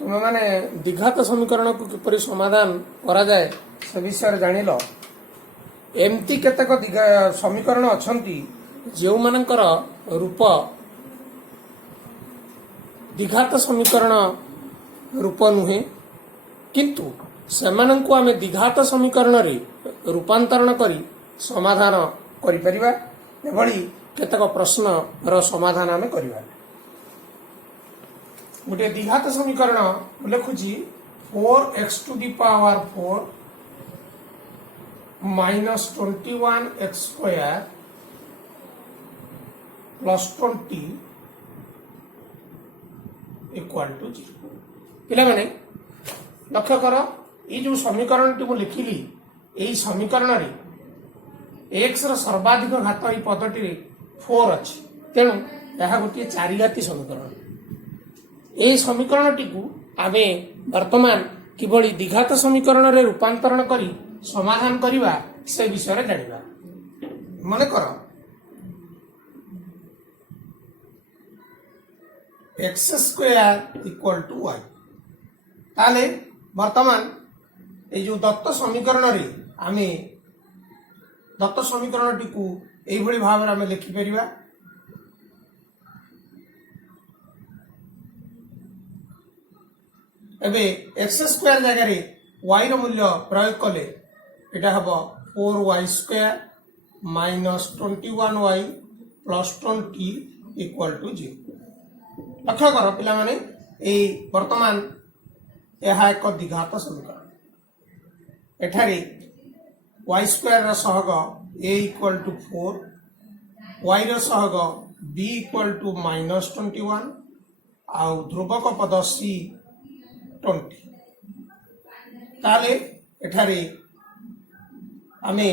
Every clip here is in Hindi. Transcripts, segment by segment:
तुम मैंने द्विघात समीकरण को किपरि समाधान करा जाए से विषय जानिल। एमती केतेक समीकरण अछंती जो मानकर रूप द्विघात समीकरण रूप नुहे किंतु सेमानंकु आमे द्विघात समीकरण रे रूपांतरण करी समाधान करि परिबा। एभली केतेक प्रश्न रो समाधान आमे करिबा। गोटे द्विघात समीकरण लिखुची 4x to the power 4 minus 21x square plus 20 equal to 0। पिला माने लक्ष्य कर ये जो समीकरण टी लिखिली यही समीकरण रे x र सर्वाधिक घात ये पदटी रे 4 अछि। तेणु यह गोटे चारिघाती समीकरण। यही समीकरण टी आमे वर्तमान किभली द्विघात समीकरण रे रूपांतरण करी समाधान करिबा से विषय रे जानिबा। मन कर x square equal to y। ताले वर्तमान ए जो दत्त समीकरण रे आमे दत्त समीकरण टी को एई भली भाव रे आमे लिखि परिबा। एबे एक्स स्क्वायर जगह रे y रो मूल्य प्रयोग कले एटा हबो 4y square minus 21y plus 20 equal to 0। लक्ष्य कर पिला माने ए वर्तमान यह एक द्विघात समीकरण। एठारे y स्क्वायर रो सहग a इक्वल टू 4 y रो सहग b इक्वल टू माइनस 21 आ ध्रुवक पद c 20। ताले एठारे आमे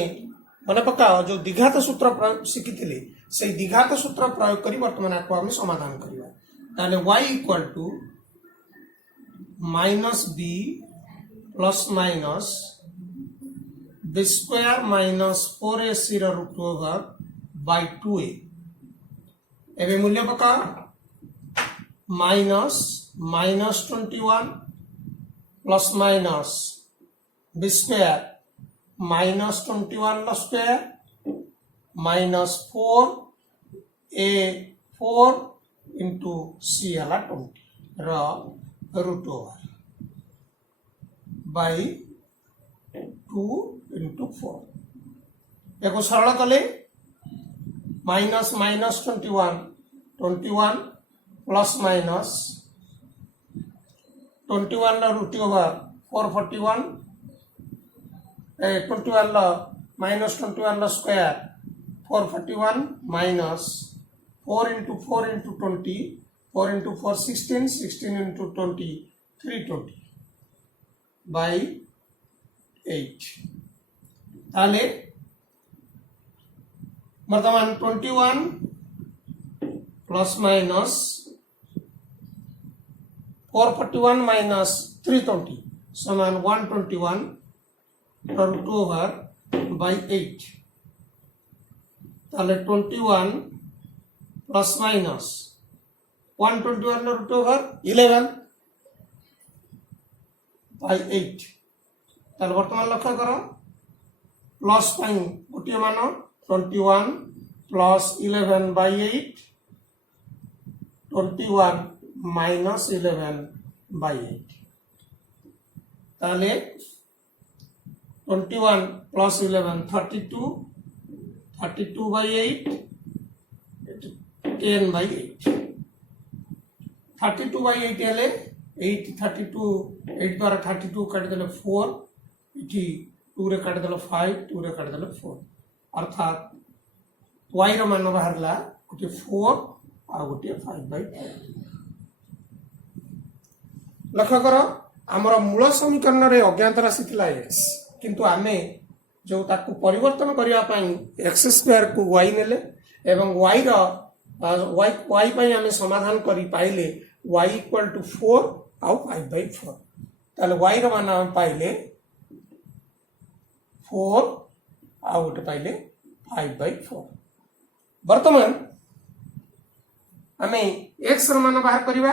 मन पकाओ जो द्विघात सूत्र शिखिथिले से द्विघात सूत्र प्रयोग करी वर्तमान आपको आमे समाधान करिवा। ताले y equal to minus b plus minus b square minus 4ac रो रूट ओवर बाय 2a। एबे मूल्य पका minus minus 21 plus minus b square minus 21 लो square minus 4a4 into c हला 20 रो रूट ओवर बाय 2 इंटू 4। एको सरल कले माइनस माइनस 21 प्लस माइनस 21 ला रूट ओवर 441 21 ला माइनस 21 ला square 441 minus 4 into 20 4 into 4 16 into 20 320 bye 8। ताले वर्तमान 21 प्लस माइनस 441 माइनस 320 समान 121 रूट ओवर बाय 8। ताले 21 plus minus 121 root over 11 by 8। ताले वर्तमान लक्ष्य करो प्लस पाई गोटे मान 21 प्लस 11 बाय 8 21 माइनस 11 बाय 8। ताले 21 प्लस 11 32 बाय 8 10 बाय 8 32 बाय 8 हेले 8 32 8 द्वारा 32 काट देले 4 इठी 2 रे काट देले 5 2 रे काट देले 4 अर्थात y रो मान बाहरला गोटे 4 आ गोटे 5 बाय 4। लक्ष्य कर आमर मूल समीकरण रे अज्ञात राशि थिला x किंतु आमे जो ताकू परिवर्तन करिया पई x स्क्वायर को y नेले एवं y रो y पई आमे समाधान करी पाइले y इक्वल टू 4 आ 5 बाय 4। ताले y रो मान हम पाइले 4 आ गोटे पाइले 5 बाय 4। वर्तमान आमे x रो मान बाहर करिवा।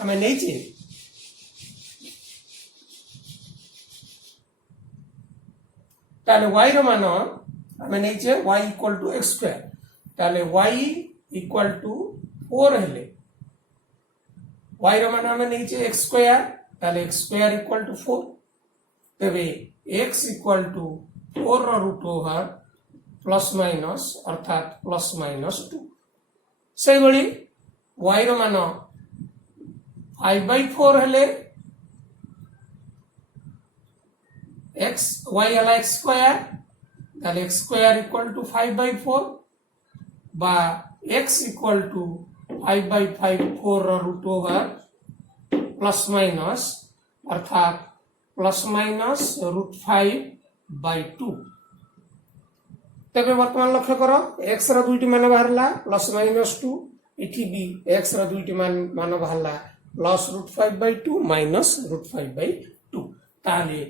आमे नहीं चे ताले y रो मान आमे नहीं चे y equal to x square ताले y इक्वल टू 4 हेले y रो मान आमे नहीं चे x स्क्वायर ताले x स्क्वायर इक्वल टू 4 तबे x इक्वल टू 4 रो रूट ओवर प्लस माइनस अर्थात प्लस माइनस 2 से बड़ी y रो मान 5/4 हेले x y हला x स्क्वायर ताले x स्क्वायर इक्वल टू 5/4 बा x इक्वल टू 5/5 4 रो रूट ओवर प्लस माइनस अर्थात प्लस माइनस रूट 5/2 तबे वर्तमान लक्ष्य करो x रो दुईटी मान बाहरला प्लस माइनस 2 इठी भी x रो दुईटी मान बाहरला प्लस रूट 5/2 माइनस रूट 5/2 ताले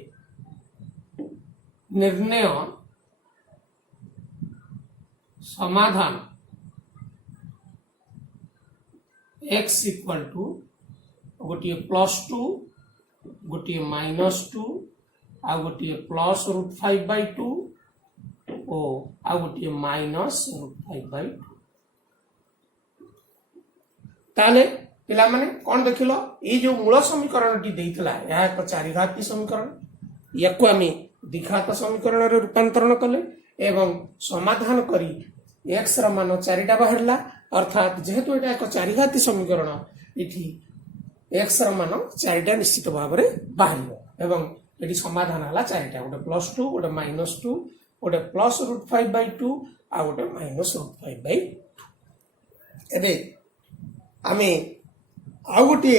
निर्णय समाधान x इक्वल टू गोटे +2 गोटे -2 आ गोटे प्लस रूट 5/2 ओ आ गोटे माइनस रूट 5/2 ताले पिला माने कोन देखिलो ए जो मूल समीकरण टी देइतला या एक चारिघाती समीकरण याको आमी द्विघात समीकरण रे रूपांतरण कले एवं समाधान करी x रा मान 4टा बाहरला अर्थात जेहेतु एटा एक चारिघाती समीकरण इठी x रा मान 4टा निश्चित भाव रे बाहरियो एवं एटी समाधान हला 4टा गोटे +2 गोटे -2 गोटे प्लस रूट 5/2 आ गोटे माइनस रूट 5/2 एबे आमे आ गोटे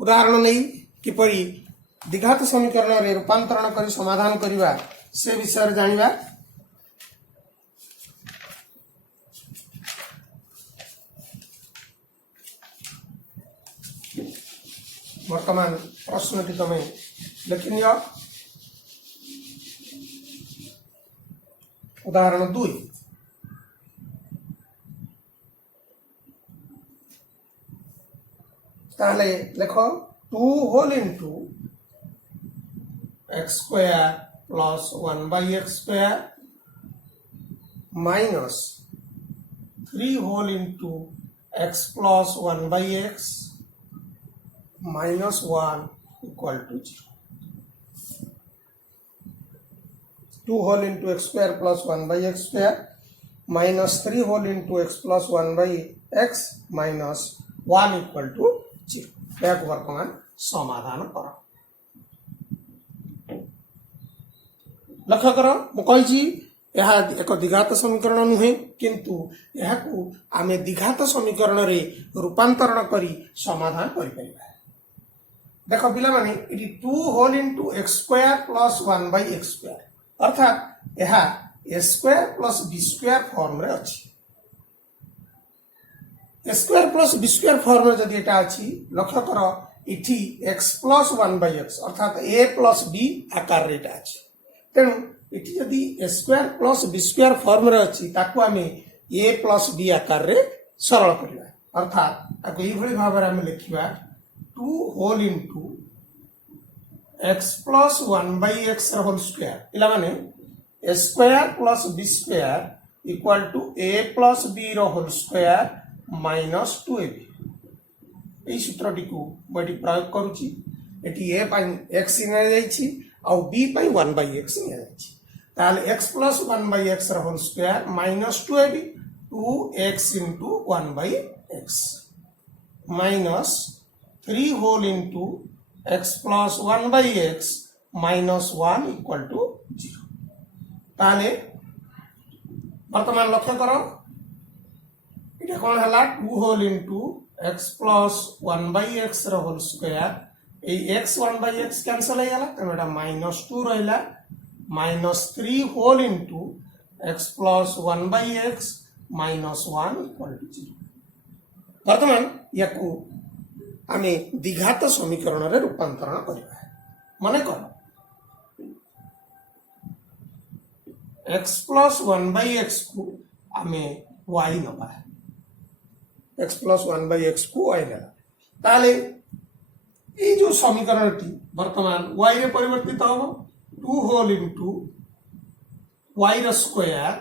उदाहरण नै किपरि द्विघात समीकरण रे रूपांतरण करी समाधान करिवा से विषय जानिबा वर्तमान प्रश्न टी तमे लिखिनियो उदाहरण 2 ताले लिखो 2 whole into x square plus 1/x square minus 3 whole into x plus 1/x minus 1 equal to 0 2 whole into x square plus 1/x square minus 3 whole into x plus 1/x minus 1 equal to 0 एक वर्तमान समाधान करो लक्ष्य कर मुझे यह एक द्विघात समीकरण नुहे किंतु यह आमे द्विघात समीकरण रे रूपांतरण करी समाधान करि परिबा देखो पिला माने इटी 2 whole into x square plus 1/x square अर्थात यह a square plus b square form रे अछि a square plus b square form रे जदि एटा अछि लक्ष्य कर इठी x प्लस 1/x अर्थात a प्लस b आकार रे एटा अछि तेणु इठी यदि a square plus b square form रे अछि ताकू आमे a प्लस b आकार रे सरल करिवा अर्थात ताकू ई भली भाव रे आमे लिखिबा 2 whole into x plus 1/x रे होल स्क्वायर इला माने a square plus b square equal to a plus b रो होल स्क्वायर माइनस 2ab এই সূত্রটিকু মই এটি প্রয়োগ করুছি এটি a পাই x নিয়া যাইছি और b पाई 1/x निया जाछि ताले x plus 1/x रा whole square minus 2ab 2x into 1/x minus 3 whole into x plus 1/x minus 1 equal to 0 ताले वर्तमान लक्ष्य करो इटा कोन हला 2 whole into x plus 1/x रा whole square x 1/x cancel हो गला तो बेटा -2 रहला -3 whole into x plus 1/x -1 equal to 0 वर्तमान याकू आमे द्विघात समीकरण रे रूपांतरण करबा माने कर x प्लस 1/x को आमे y नबा x प्लस 1/x को y नबा ताले ये जो समीकरणटी वर्तमान y रे परिवर्तित होबो 2 होल इनटू y रो स्क्वायर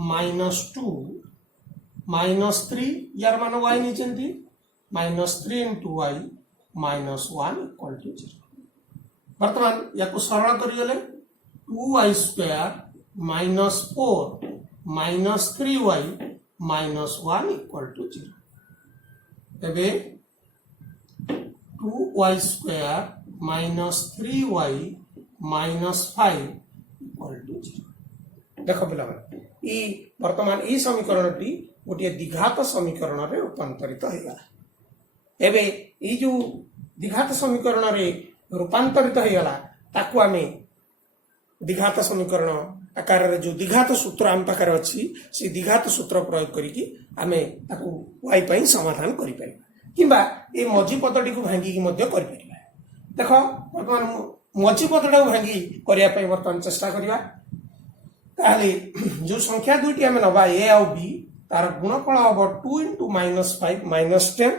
-2 -3 यार मान y निचेंती -3 इंटू y -1 इक्वल टू 0 वर्तमान या सरल करिगले 2y square -4 -3y -1 equal to 0 तबे 2y square -3y -5 equal to 0 देखो पिला ई वर्तमान ई समीकरणटी गोटे द्विघात समीकरण रे रूपांतरित हो गला एबे ई जो द्विघात समीकरण रे रूपांतरित हो गला ताकू आमे द्विघात समीकरण आकार रे जो द्विघात सूत्र आम पाखर अछि से द्विघात सूत्र प्रयोग करिकी आमे ताकू y पई समाधान करि परिबा किबा ए मझी पदटी को भांगी की मध्य करि परिबा देखो वर्तमान मझी पदटा को भांगी करिया पई वर्तमान चेष्टा करिबा ताले जो संख्या दुईटी आमे नबा a और b तार गुणफल हबो 2 into -5 -10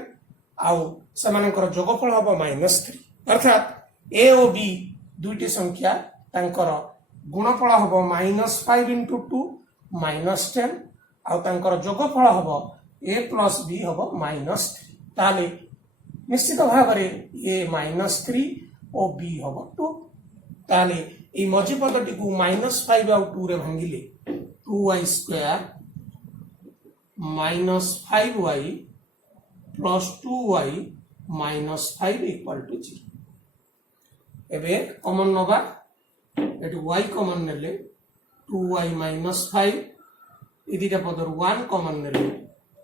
आउ समानकर जोगफल हबो -3 अर्थात a और b दुईटी संख्या तांकर गुणफल हबो -5 into 2 -10 आउ तांकर जोगफल हबो a plus b हबो -3 ताले निश्चित भाव रे a -3 और b हबो 2 ताले ए मझी पदटी को -5 और 2 रे भांगिले 2y square -5y plus 2y -5 equal to 0 एबे कॉमन नबा एटू y कॉमन नेले 2y -5 इदिटा पदर 1 कॉमन नेले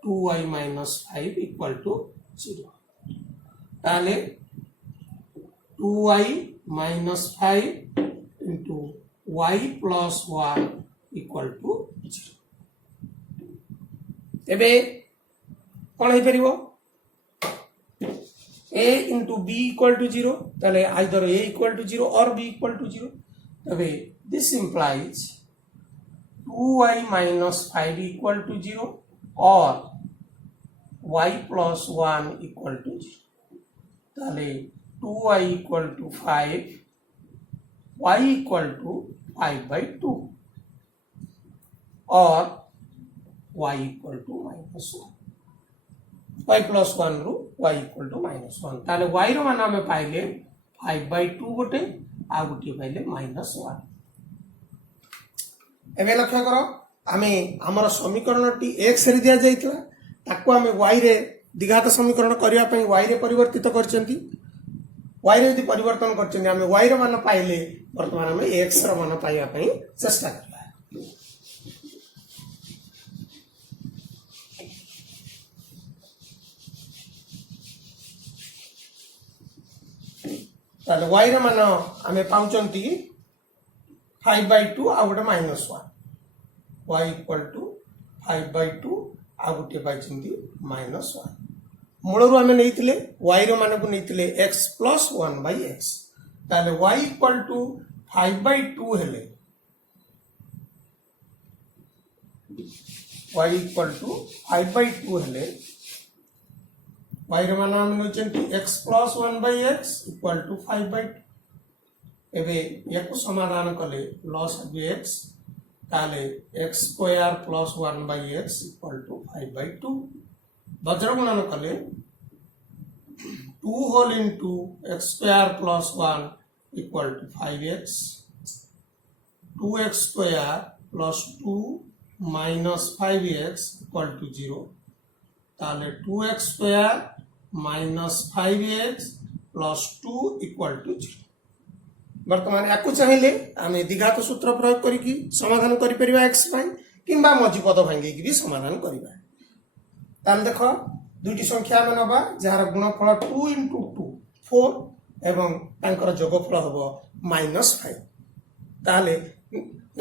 2y -5 इक्वल टू 0 ताले 2y -5 into y plus 1 equal to 0 एबे कोन हे परिबो a into b equal to 0 ताले either a equal to 0 or b equal to 0 तबे this implies 2y minus 5 equal to 0 or y plus 1 equal to 0 ताले 2y equal to 5 y equal to 5 by 2 or y equal to -1 y plus 1 रू y equal to -1 ताले y रो मान हमें पाइले 5 by 2 गोटे आ गोटे पाइले -1 एबे लक्ष्य करो आमे हमर समीकरणटी x रे दिया जाइतला ताको आमे y रे द्विघात समीकरण करिया पई y रे परिवर्तित करचंती y रे यदि परिवर्तन करचंती आमे y रो मान पाइले वर्तमान आमे x रो मान पाइया पई चेष्टा करबा ताले y रो मान आमे पाउचंती 5 by 2 आ गोटे -1 y equal to 5 by 2 आ गोटे पाइचंती -1 मूलरू आमे नैतिले y रो मान को नैतिले x plus 1 by x ताले y equal to 5 by 2 हेले y equal to 5 by 2 हेले y रो मान आमे नैचंती x plus 1 by x equal to 5 by 2 एबे याको समाधान कले लॉस x ताले x square plus 1 by x equal to 5 by 2 वज्र गुणन कले 2 whole into x square plus 1 equal to 5x 2x square plus 2 minus 5x equal to 0 ताले 2x square minus 5x plus 2 equal to 0 वर्तमान याकू चाहिए आमे द्विघात सूत्र प्रयोग करिकी समाधान करि परिबा x पई किंबा मझी पद भांगी की भी समाधान करिबा ताल देखो दुईटी संख्या में नबा जहार गुणफल 2 into 2 4 एवं तांकर जोगफल हबो -5 ताले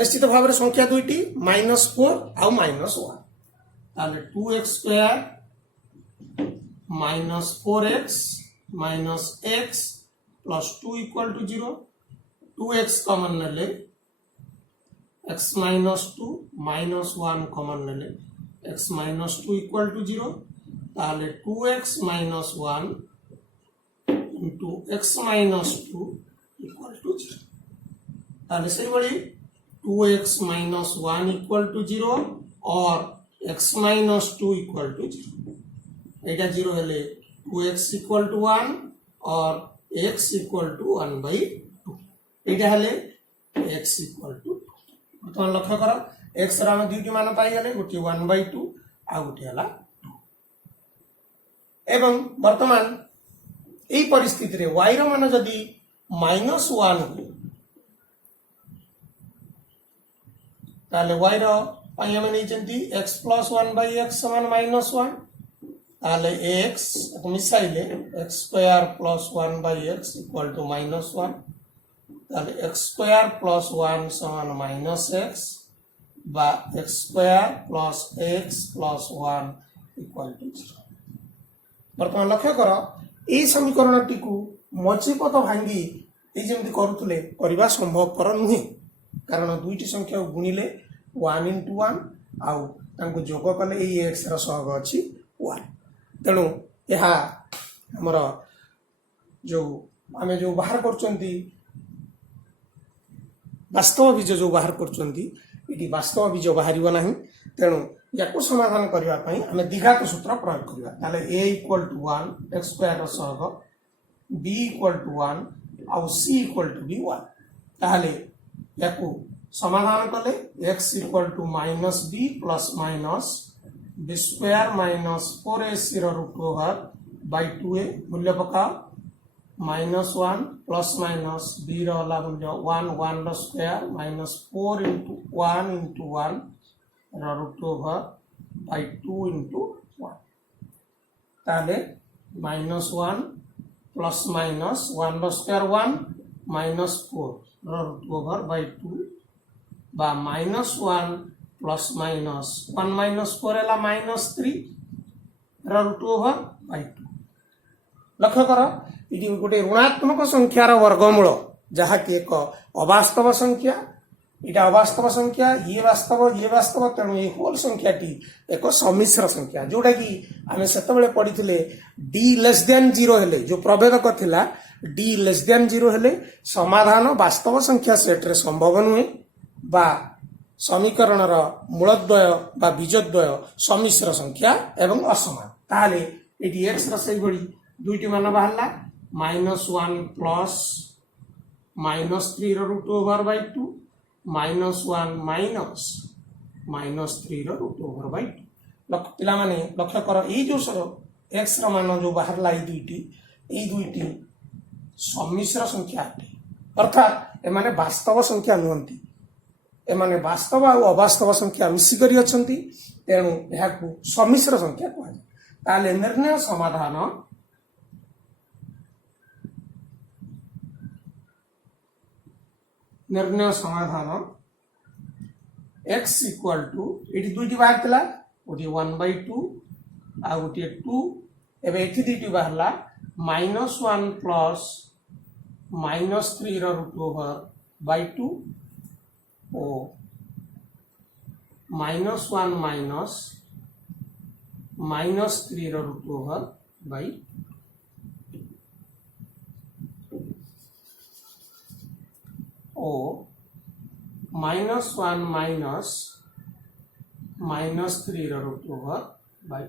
निश्चित भाव रे संख्या दुईटी -4 आ -1 ताले 2x square -4x -x plus 2 equal to 0 2x common nale x minus 2 minus 1 common nale x minus 2 equal to 0 ताहले 2x minus 1 into x minus 2 equal to 0 ताहले से बड़ी 2x माइनस 1 इक्वल टू 0 और x माइनस 2 इक्वल टू 0 एटा 0 हेले 2x इक्वल टू 1 और x इक्वल टू 1/2 एटा हेले x इक्वल टू 2 बर्तमान लक्ष्य कर x रा हम दुईटी मान पाई गले गोटे 1/2 आ गोटे हला 2 एवं वर्तमान एई परिस्थिति रे y रो मान जदी -1 हो ताले y रो पई हम नै चंती x + 1/x = -1 ताले x को मिसाइले x² + 1/x = -1 ताले x² + 1 = -x बा x² + x + 1 = 0 वर्तमान लक्ष्य कर এই সমীকরণটিକୁ মজিপদ ভাঙ্গি এই যেমতি করুলে করিবা সম্ভবপর নুহে কারণ দুইটি সংখ্যা গুণিলে 1 * 1 आउ तांको जोग कले এই x रा सहग अछि 1 तेणु यह हमर जो आमे जो बाहर करचंती वास्तव बीज जो बाहर करचंती इटी वास्तव बीज बाहरिबो नाही तेणु याको समाधान करबा पई हमें द्विघात सूत्र प्रयोग करबा ताले a = 1 x² रो सहग b = 1 आउ c = b 1 ताले याको समाधान कले x = -b + -b² - 4ac रो रूट ओवर बाय 2a मूल्य पका -1 + -b रो ला मूल्य 1 1 रो स्क्वायर -4 * 1 * 1 रो रूट ओवर बाय 2 * 1 ताले -1 + -1 रो स्क्वायर 1 -4 रो रूट ओवर बाय 2 बा -1 + -1 - 4 एला -3 रो रूट ओवर बाय 2 लक्ष्य कर इटी गोटे ऋणात्मक संख्यार वर्गमूल जहा कि एक अवास्तव संख्या इटा अवास्तव संख्या ये वास्तव तेणु ये होल संख्याटी एक सम्मिश्र संख्या जोटा कि आमे सेतबेले पढिथिले d<0 हेले जो प्रभेदक थिला d<0 हेले समाधान वास्तव संख्या सेट रे संभव नुहे बा समीकरणर मूलद्वय बा बीजद्वय सम्मिश्र संख्या एवं असमान ताले एटी x रा सही बड़ी दुईटी मान बाहरला -1 प्लस -3 रो रूट ओवर बाय 2 -1 माइनस -3 रो रूट ओवर बाय 2 पिला माने लक्ष्य कर ए जो x रा मान जो बाहरला ए दुईटी सम्मिश्र संख्या अटे अर्थात ए माने वास्तव संख्या नुहंती ए माने वास्तव आ अवास्तव संख्या मिसी करी अछंती तेणु एहाकू सम्मिश्र संख्या कहै ताले निर्णय समाधान x = एटी दुईटी बाहर थिला ओटी 1/2 आ ओटी 2 एबे एठी दुईटी बाहरला -1 प्लस -3 रो रूट ओवर बाय 2 ओ -1 माइनस -3 रो रूट ओवर बाय ओ -1 माइनस -3 रो रूट ओवर बाय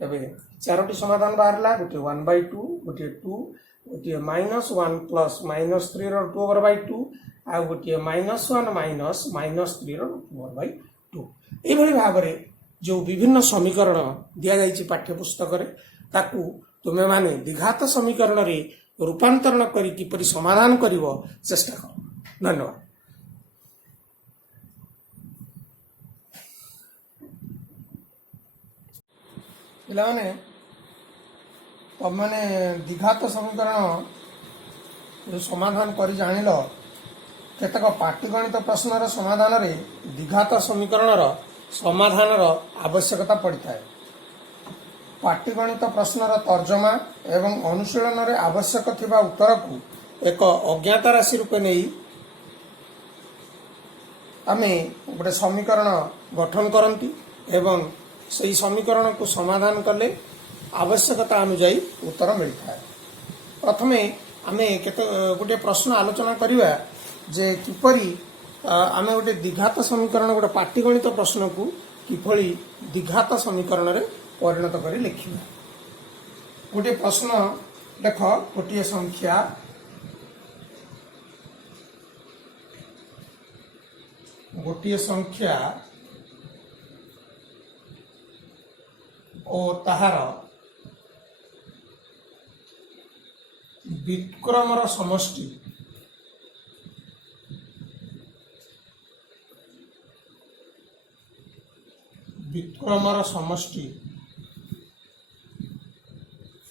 एबे चारोटी समाधान बाहरला गोटे 1/2 गोटे 2 गोटे -1 प्लस -3 रो रूट ओवर बाय 2 आ गोटे -1 माइनस -3 रो रूट ओवर बाय 2 ए भली भाबरे जो विभिन्न समीकरण दिया जाइछि पाठ्य पुस्तक रे ताकू तुमे माने द्विघात समीकरण रे रूपांतरण करी किपरि समाधान करिवो चेष्टा करो धन्यवाद पिलाने तमने द्विघात समीकरण जो समाधान करी जानिल केतक पाटीगणित प्रश्नर समाधान रे द्विघात समीकरण समाधान आवश्यकता पड़ता है पाटीगणित प्रश्नर तर्जमा एवं अनुशीलन रे आवश्यक थिबा उत्तर को एक अज्ञात राशि रूपे नहीं आमे गोटे समीकरण गठन करती एवं सही समीकरण को समाधान कले आवश्यकता अनुଯାयी उत्तर मिलता है। प्रथमे आमे केते गोटे प्रश्न आलोचना करिवा जे किपरि आमे गोटे द्विघात समीकरण गोटे पाटीगणित प्रश्न को किपरि द्विघात समीकरण रे परिणत करी लिखिबा। गोटे प्रश्न देख गोटे संख्या और ताहार व्युत्क्रमर समष्टि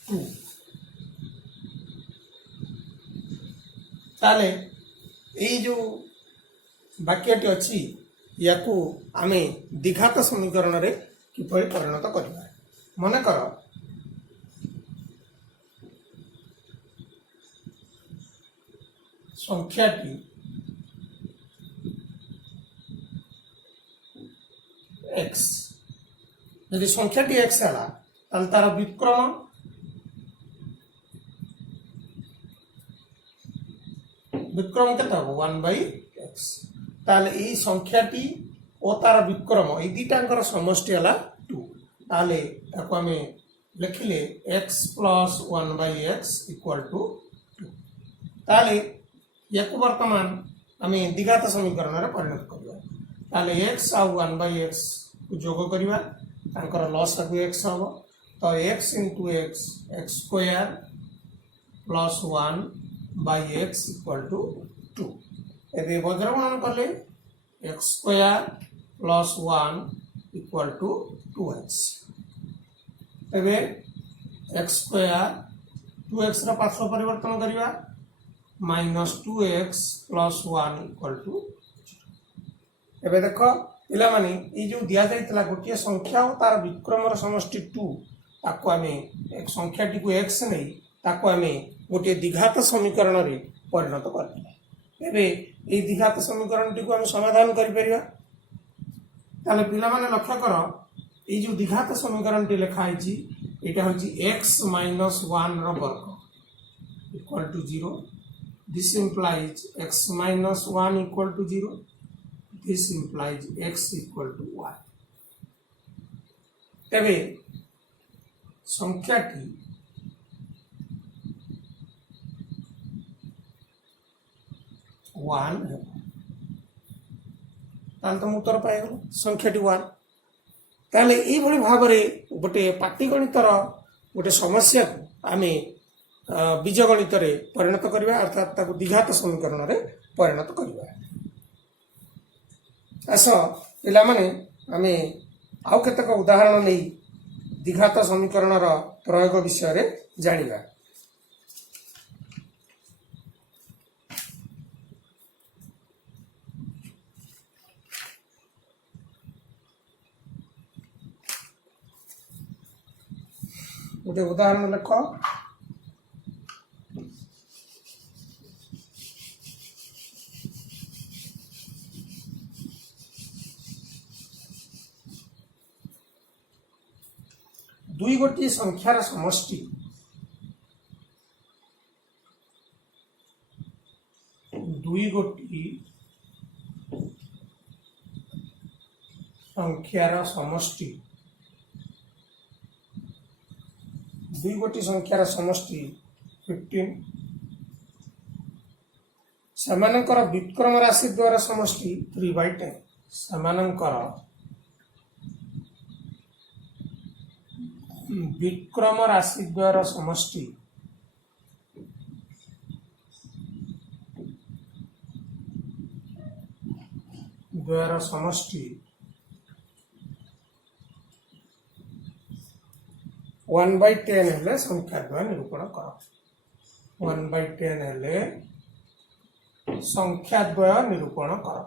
टू ताले ये जो वाक्यटी अच्छी या आमे द्विघात समीकरण रे किपरि परिणत करबा। मन कर संख्याटी x यदि संख्याटी x है तार व्युत्क्रम के 1/x ताले ई संख्याटी और तार व्युत्क्रम ये दुटांकर समष्टि है 2 ताले ताको आमे लिखिले x plus 1/x equal to 2 ताले याको वर्तमान आमे द्विघात समीकरण रे परिणत करबा। ताले x आ 1/x को जोग करबा तांकर लॉस को x हबो तो x into x x square plus 1/x equal to 2 एबे बज्रगणन करले x square plus 1 equal to 2x एबे x स्क्वायर 2x रा पार्श्व परिवर्तन करिवा minus 2x plus 1 equal to एबे देखो पिला माने ई जो दिया जाइतला गोटिए संख्या और तार व्युत्क्रमर समष्टि 2 ताको आमे एक संख्याटी को x नै ताको आमे गोटिए द्विघात समीकरण रे परिणत करबा। एबे ए द्विघात समीकरण टी को हम समाधान करि परिबा। ताले पिला माने लक्ष्य करो ए जो द्विघात समीकरण टी लिखा है एटा होची x - 1 रो वर्ग equal to 0। This implies x - 1 equal to 0। This implies x equal to 1। तबे संख्याटी वन है ताल तुम उत्तर पाइगल संख्याटी 1 ताले ए भली भाबरे गोटे पाटीगणितर गोटे समस्या को आमे बीजगणित रे परिणत करबा अर्थात ताको द्विघात समीकरण रे परिणत करबा। आस पिला माने आमे आउ केतक उदाहरण नै द्विघात समीकरण रो प्रयोग विषय रे जानिबा। गोटे उदाहरण लिख दुई गोटी संख्यार समष्टि दुई गोटी संख्यार समष्टि दुई गोटी संख्यार समष्टि 15 समानंकर व्युत्क्रम राशि द्वारा समष्टि 3/10 समानंकर व्युत्क्रम राशि द्वारा समष्टि वन बाई 10 हेले संख्या द्वारा निरूपण कर 1/10 हेले संख्या द्वय निरूपण कर।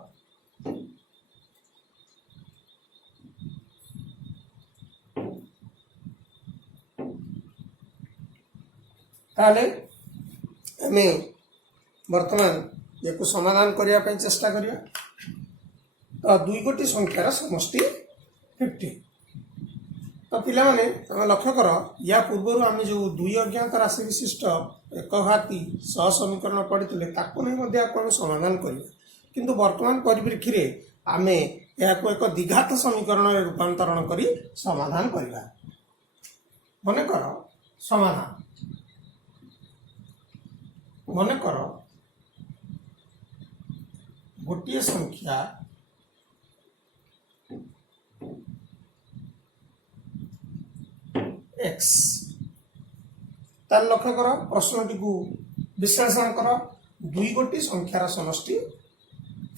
ताले आमे वर्तमान ये को समाधान करिया पे चेष्टा करिया। तो दुई गोटी संख्यार समष्टि 50 तो पिला माने तुम लक्ष्य कर या पूर्व आम जो दुई अज्ञात राशि विशिष्ट एक घाती समीकरण पढ़ी ताकू नहीं समाधान करवा किंतु वर्तमान परिप्रेक्षी में आम एक द्विघात समीकरण रूपांतरण कर समाधान करवा। मन कर समाधान मन कर गोटे संख्या x तार लक्ष्य कर प्रश्नटी को विश्लेषण कर दुई गोटी संख्यार समष्टि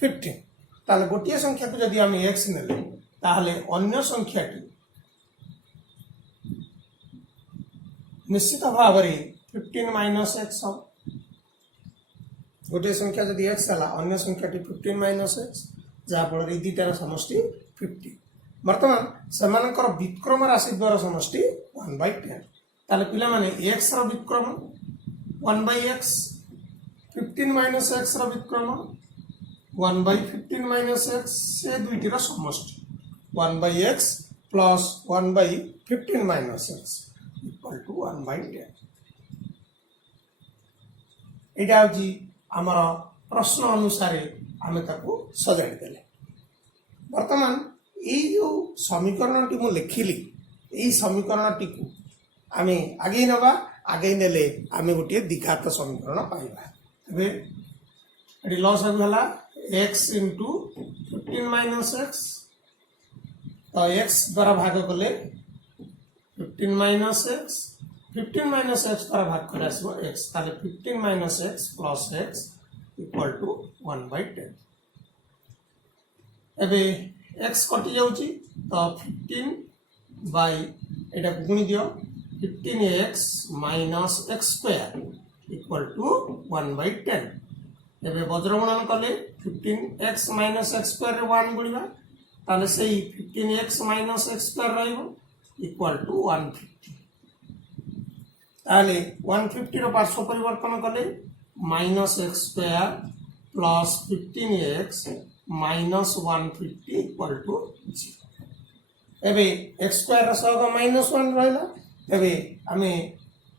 15 ताले गोटे संख्या को जदि आम x नेले ताहले अन्य संख्याटी निश्चित भाव में 15 माइनस x हम गोटे संख्या जदि x है अन्य संख्याटी 15 माइनस x जहाँफल दुईटार समष्टि 50 वर्तमान सेमानकर व्युत्क्रम राशि द्वारा समष्टि 1/10 ताले पिला माने x रो व्युत्क्रम 1/x 15 माइनस x रो व्युत्क्रम 1/15 माइनस x से दुईटीर समष्टि 1/x plus 1/15 minus x equal to 1/10 एटा होची आमर प्रश्न अनुसार आम ताकू सजाड़ी देले। वर्तमान यही जो समीकरण टी लिखिली यही समीकरण टी को आम आगे नवा आगे नेले आम गोटे द्विघात समीकरण पाइबा। लस है x इंटू 15 माइनस एक्स तो x द्वारा भाग कले 15 माइनस एक्स 15 माइनस एक्स द्वारा भाग कर x ताले 15 minus x plus x equal to 1/10 एबे x कटि जाउची तो 15 बाय एटा गुणी दियो 15x minus x square equal to 1/10 एबे वज्र गुणन कले 15x माइनस x स्क्वायर रे 1 गुणिबा ताले सेही 15x माइनस x स्क्वायर रहइबो इक्वल टू 150 ताले 150 रो पार्श्व परिवर्तन कले minus x square plus 15x minus 150 equal to 0 एबे x स्क्वायर सह माइनस 1 रहला एबे आमे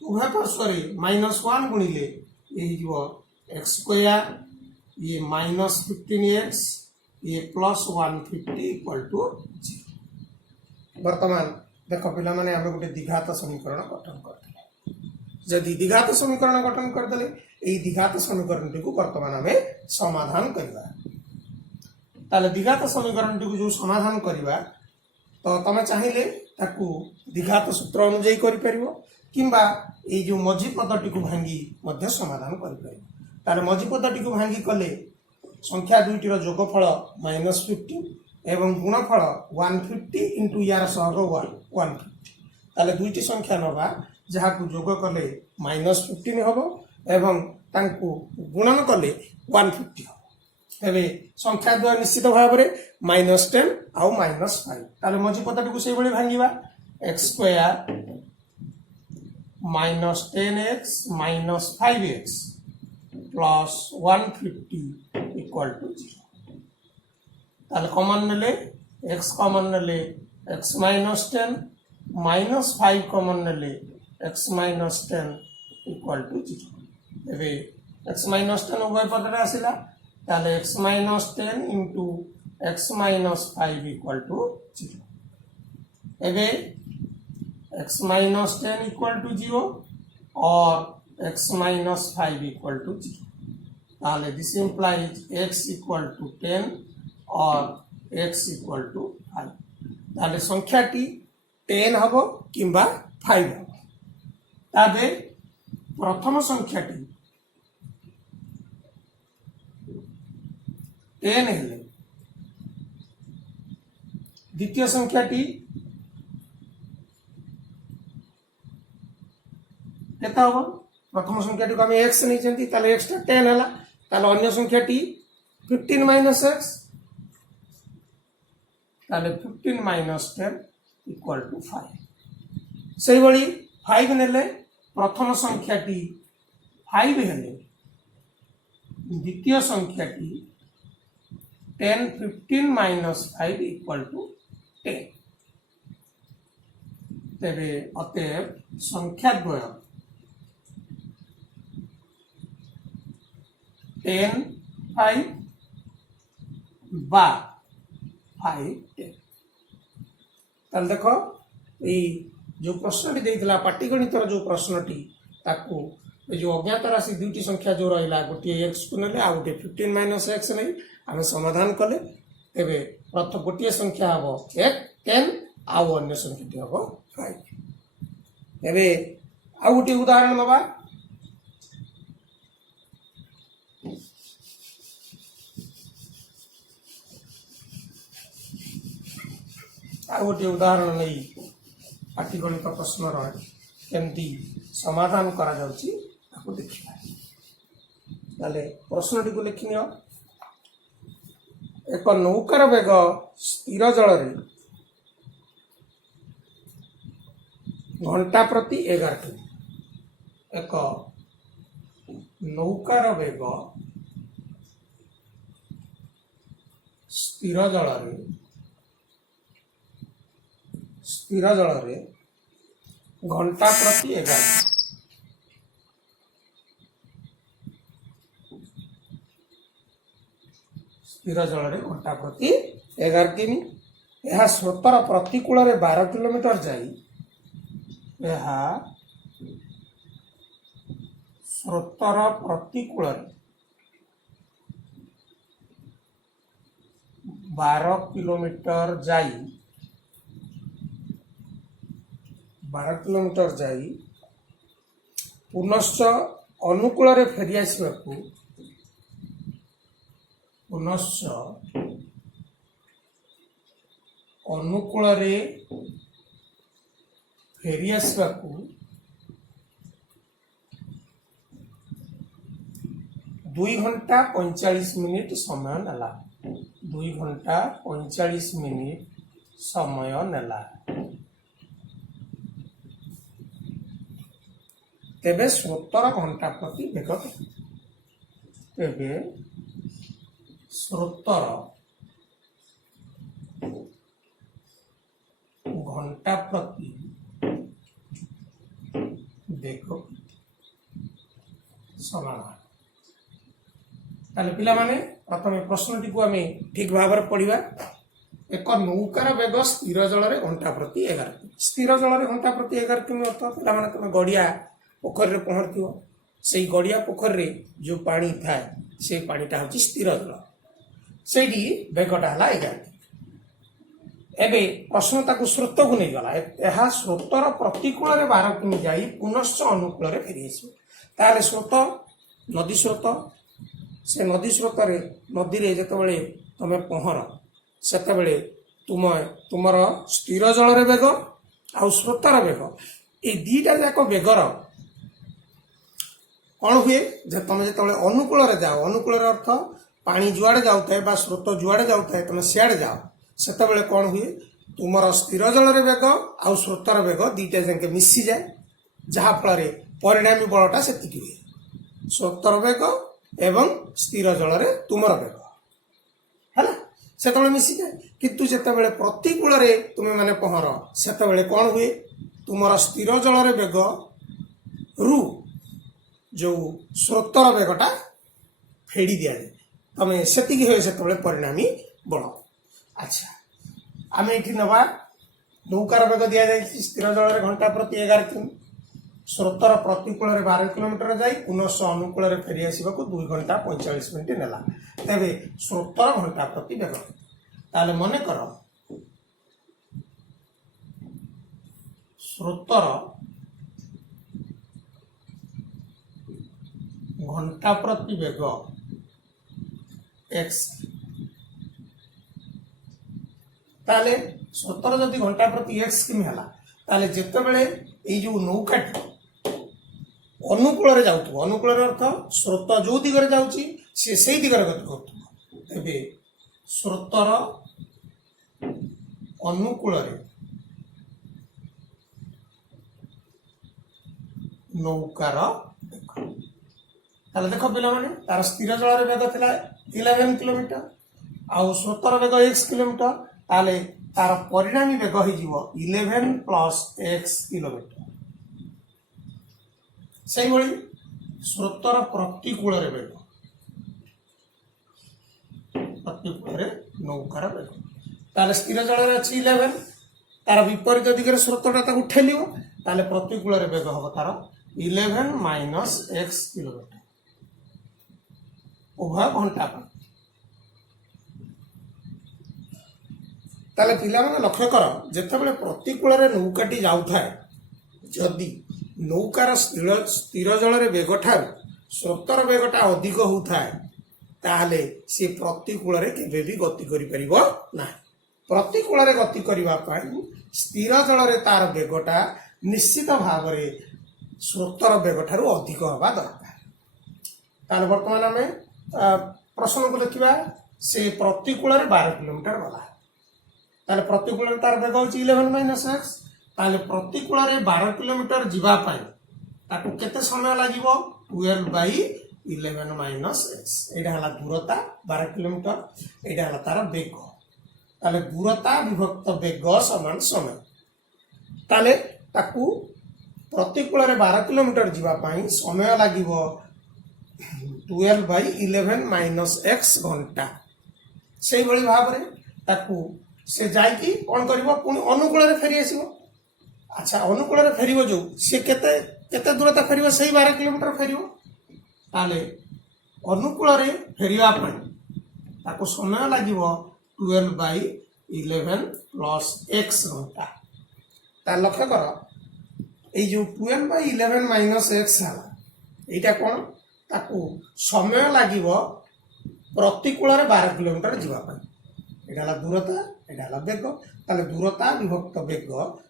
उभय पार्श्व रे माइनस 1 गुणिले एही जो x स्क्वायर ये माइनस 15x ये प्लस 150 इक्वल टू 0। वर्तमान देख पिला माने आमे गोटे द्विघात समीकरण गठन करथिले जदि द्विघात समीकरण गठन करदेले एही द्विघात समीकरण को वर्तमान आमे समाधान करबा। ताले द्विघात समीकरण को जो समाधान करबा तो तमे चाहिए ताकू द्विघात सूत्र अनुଯାयी करि परिबो किंबा ए जो मझी पदटी को भांगी मध्य समाधान करि परिबो। तारे मझी पदटी को भांगी कले संख्या दुईटीर जोगफल -15 एवं गुणफल 150 इंटू यार सहग 150 ताले दुईटी संख्या नबा जहाँ को जोग कले -15 हबो एवं तांको गुणन कले 150 हबो तेरे संख्या द्वारा निश्चित भाव में -10 आउ -5 ताले मझी पदटी को से भांगा x square -10x -5x plus 150 equal to 0 ताले कॉमन नेले x कॉमन नेले x -10 -5 कॉमन नेले x -10 इक्वल टू 0 एबे x -10 उभय पदरे आसिला ताले x -10 into x -5 equal to 0 एबे x -10 इक्वल टू 0 और x -5 इक्वल टू 0 ताले this implies x equal to 10 और x इक्वल टू 5 ताले संख्याटी 10 हबो किंबा 5 हबो ताबे प्रथम संख्याटी 10 हेले द्वितीय संख्याटी केता हबो प्रथम संख्याटी को हम x नहीं जानती ताले x टा 10 हला ताले अन्य संख्याटी 15 माइनस x ताले 15 माइनस 10 इक्वल टू 5 सही बड़ी 5 नेले प्रथम संख्याटी 5 हेले द्वितीय संख्याटी 10 15 माइनस 5 इक्वल टू 10 तेबे अतएव संख्याद्वय 10 5 बा 5 10 ताल देखो ये जो प्रश्न देइथिला पाटीगणितर जो प्रश्नटी ताकू ये जो अज्ञात राशि दुईटी संख्या जो रहा गोटे एक्स को नेले आ गोटे 15 माइनस एक्स नहीं आम समाधान कले तेबे प्रथम गोटे संख्या हम 10 आउ अन्य संख्याटी हम 5 एबे आ गोटे उदाहरण नवा आ गोटे उदाहरण नहीं पाटीगणित प्रश्न केमती समाधान करा जाउची ताको देखिबा ताले प्रश्नटी को लिखि नियो एक नौकार वेग स्थिर जल रे घंटा प्रति 11 किमी एक नौकार वेग स्थिर जल रे घंटा प्रति 11 स्थिर जल रे घंटा प्रति 11 किमी यह स्रोतर प्रतिकूल रे 12 किलोमीटर जाई यह स्रोतर प्रतिकूल रे 12 किलोमीटर जाई 12 किलोमीटर जाई पुनश्च अनुकूल रे फेरी आसवाकू पुनश्च अनुकूल रे फेरी आसवाकू 2 घंटा 45 मिनिट समय नेला 2 घंटा 45 मिनिट समय नेला तेबे स्रोतर घंटा प्रति वेग तेबे स्रोतर घंटा प्रति वेग समाधान ताले पिला माने प्रथम प्रश्नटी को आम ठीक भाव पढ़ा एक नौकार वेग स्थिर जल रे घंटा प्रति 11 स्थिर जल रे घंटा प्रति 11 किमी अर्थ पिला माने तुम गड़िया पोखर पहरथ से गड़िया पोखर रे जो पानी थाए से पानीटा हूँ स्थिर जल से बेगटा है 11 एबे प्रश्न ताकू स्रोत को नहीं गला यह स्रोतर प्रतिकूल रे 12 किमी जाई पुनश्च अनुकूल रे फेरी आसो ताले स्रोत नदी स्रोत से नदी स्रोत रे नदी रे जतबेले तमे पहर सेतबेले तुमर स्थिर जल रे बेग आ स्रोतर बेग ए दीटा जाक बेगर कौन हुए तुम जो अनुकूल जाओ अनुकूल अर्थ पानी जुआड़े जाऊे स्रोत जुआड़े जाऊे तुम सियाड़े जाओ सेतबेले कौन हुए तुमर स्थिर जल रे बेग आ स्रोतर बेग दीटा जाके मिसी जाए जहाँफल परिणामी बलटा से हुए स्रोतर बेग एवं स्थिर जल रे तुमर बेग है से मिसी जाए किंतु जितेबाला प्रतिकूल तुम्हें माने पहर सेतबेले कौन हुए तुमर स्थिर जल रे बेग रु जो स्रोतर बेगटा फेड़ी दिया जाए तमें से हुए परिणामी बल अच्छा आम ये नवा नौकार बेग दि जाए स्थिर जल रे घंटा प्रति 11 किमी स्रोतर प्रतिकूल 12 किलोमीटर जाई पुनश्च अनुकूल फेरी आसवाक 2 घंटा 45 मिनिट नेला तेबे स्रोतर घंटा प्रति बेग ताले मन कर स्रोतर घंटा प्रति बेग एक्स ताले स्रोतर जदि घंटा प्रति एक्स किमी है ताले जेतेबेले ये जो नौकाटी अनुकूल जाऊँ अनुकूल अर्थ स्रोत जो दिगरे जाऊँगी से दिगरे गति कर स्रोतर अनुकूल नौकार देख पिला माने तार स्थिर जल बेग था 11 किलोमीटर आउ स्रोतर बेग x किलोमीटर ताले तार परिणामी बेग हो 11 प्लस एक्स किलोमीटर से स्रोतर प्रतिकूल बेग प्रतिकूल नौकार बेग ताले स्थिर जल अच्छी 11 तार विपरीत दिगरे स्रोतटा ठेल ताले प्रतिकूल बेग हम तार 11 माइनस एक्स किलोमीटर उभय घंटा ताले पिला माने लक्ष्य कर जेतेबेले प्रतिकूल नौकाटी जाउथाय जदि नौकार स्थिर जल बेग ठार स्रोतर बेगटा अधिक होउथाय ताहले से प्रतिकूल केबे भी गति करि परिबो ना प्रतिकूल गति करबा पई स्थिर जल तार बेगटा निश्चित भाव में स्रोतर बेग ठार अधिक हवा दरकार ताले वर्तमान आम प्रश्न को देखा से प्रतिकूल 12 किलोमीटर गला ताले प्रतिकूल तार बेग हो 11 माइनस एक्स ताले प्रतिकूल 12 किलोमीटर जीवाई ताकू केते समय लगे 12 बाई 11 माइनस एक्स यहाँ दूरता 12 किलोमीटर यहाँ तार बेग ताले दूरता विभक्त बेग समान समय ताले ताकू प्रतिकूल 12 किलोमीटर जीवाई समय लगे 12 बाई 11 माइनस एक्स घंटा से भाव में ताकू से जाकि कौन कर अनुकूल फेरी आस अच्छा अनुकूल फेर जो सी केते केते दूरता फेर से 12 किलोमीटर फेर ताले अनुकूल फेरवा समय लगे 12 बाई 11 प्लस एक्स घंटा तार लक्ष्य कर ये 12 बाई 11 माइनस एक्स है यहाँ कौन ताकू समय लगे प्रतिकूल 12 किलोमीटर जीवाई यहाँ दूरता यहाँ बेग ताले दूरता विभक्त बेग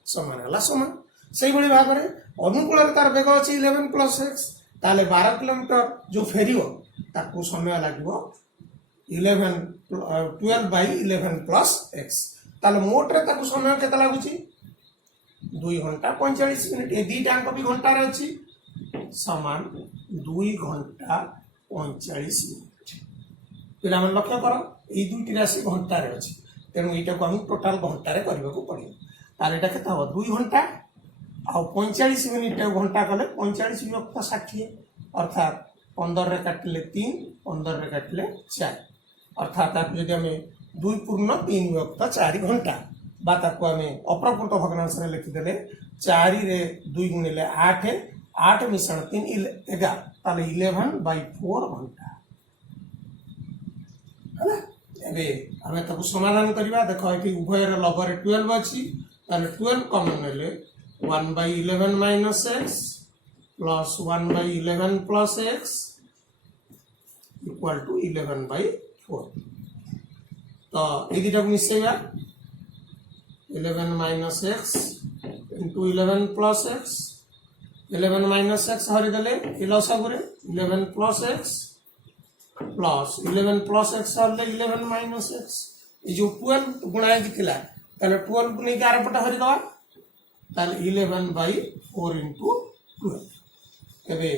समान है समय से भाव में अनुकूल तार बेग अच्छी 11 प्लस एक्स ताले 12 किलोमीटर जो फेर ताकू समय लगे 12 बाई 11 प्लस एक्स ताले मोटे ताकू समय केते लगुच 2 घंटा 45 मिनिट ये दीटा भी घंटा अच्छी समान 2 घंटा 45 मिनिट पिला मन लक्ष्य कर ये दुईटी राशि घंटार अच्छी तेणु यहाँ को हम टोटाल घंटार करने को पड़ो तार यहाँ के 2 घंटा आउ 45 मिनिट घंटा कले 45 विभक्त 60 अर्थात 15 रे काटिले 3 15 रे काटिले 4 अर्थात जब आम 2 पूर्ण 3 विभक्त 4 घंटा बाताको आम अप्रकृत भग्नांश लिखिदे 4 रे 2 गुणिले 8 8 मिश्रण 3 11 ताले 11 बाई 4 घंटा है एबे आमे ताकू समाधान करबा देखो एठी उभय रे लबर 12 अछि ताले 12 कॉमन ले 1 by 11 minus x plus 1 by 11 plus x equal to 11 by 4 तो ये दुटा को मिसेबा 11 minus x into 11 plus x 11 minus x हरिदेले लसागुरे 11 plus x plus 11 plus x हरले 11 माइनस एक्स ये जो 12 गुणा थिला ताले 12 को नहीं आरपटा हरिदवा ताले 11 बाई 4 इंटू 12 एबे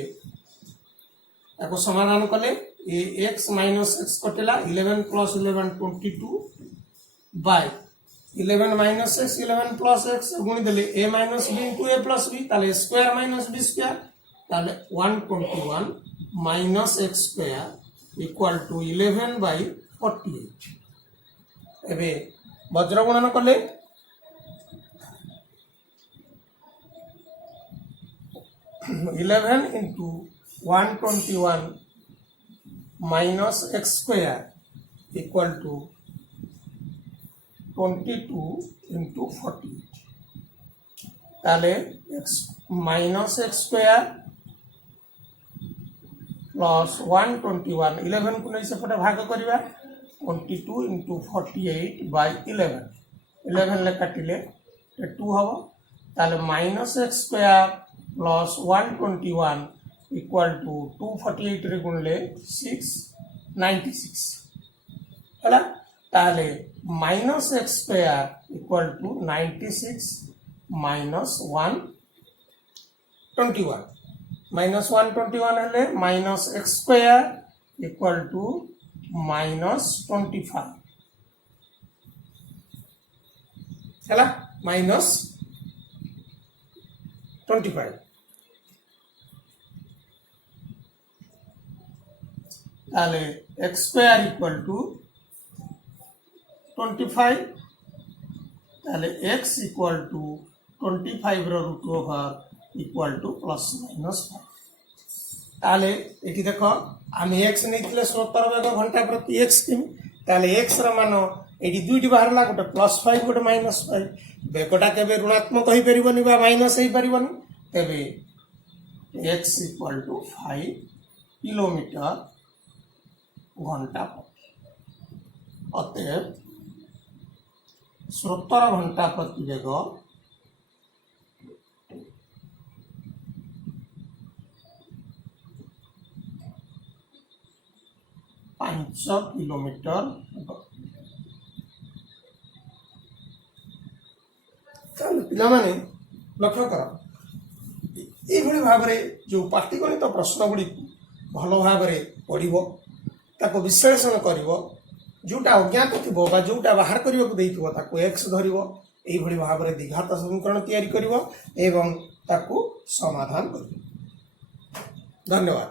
ताको समाधान कले ये एक्स माइनस एक्स कटेला 11 plus 11 22 by 11 minus x 11 plus x गुणी देले a minus b into a plus b ताले स्क्वायर माइनस बी स्क्वायर ताले 121 minus x square equal to 11 by 48 एबे वज्र गुणन कले 11 into 121 minus x square equal to 22 into 48 ताले x minus x square plus 121 11 को नहीं सेपटे भाग करवा 22 इंटू 48 बाई 11 ले काटिले 2 हम ताले minus x square plus 121 equal to 248 रे गुणले 696 है ताले minus x square equal to 96 minus 121 minus 121 हेले minus x square equal to minus 25 है माइनस 25 ताले एक्स स्क्वायर इक्वल टू 25 ताले x equal to 25 root over equal to plus minus 5 ताले ये देख आम एक्स नहीं स्रोतर वेग घंटा प्रति एक्स किमी ताले एक्स मान ये दुईटी बाहर गोटे +5 गोटे -5 बेगटा के ऋणात्मक हो पार माइनस हो पार तेरे एक्स इक्वल टू 5 किलोमीटर घंटा प्रति अतएव स्रोतर घंटा प्रति वेग 5 किलोमीटर पाने लक्ष्य कर ये भाव जो पाटिगणित प्रश्न गुड़ी भल भाव पढ़ विश्लेषण कर जोटा अज्ञात थी जोटा बाहर करने को एक्स धर यही भाव में द्विघात समीकरण तैयारी कर समाधान कर। धन्यवाद।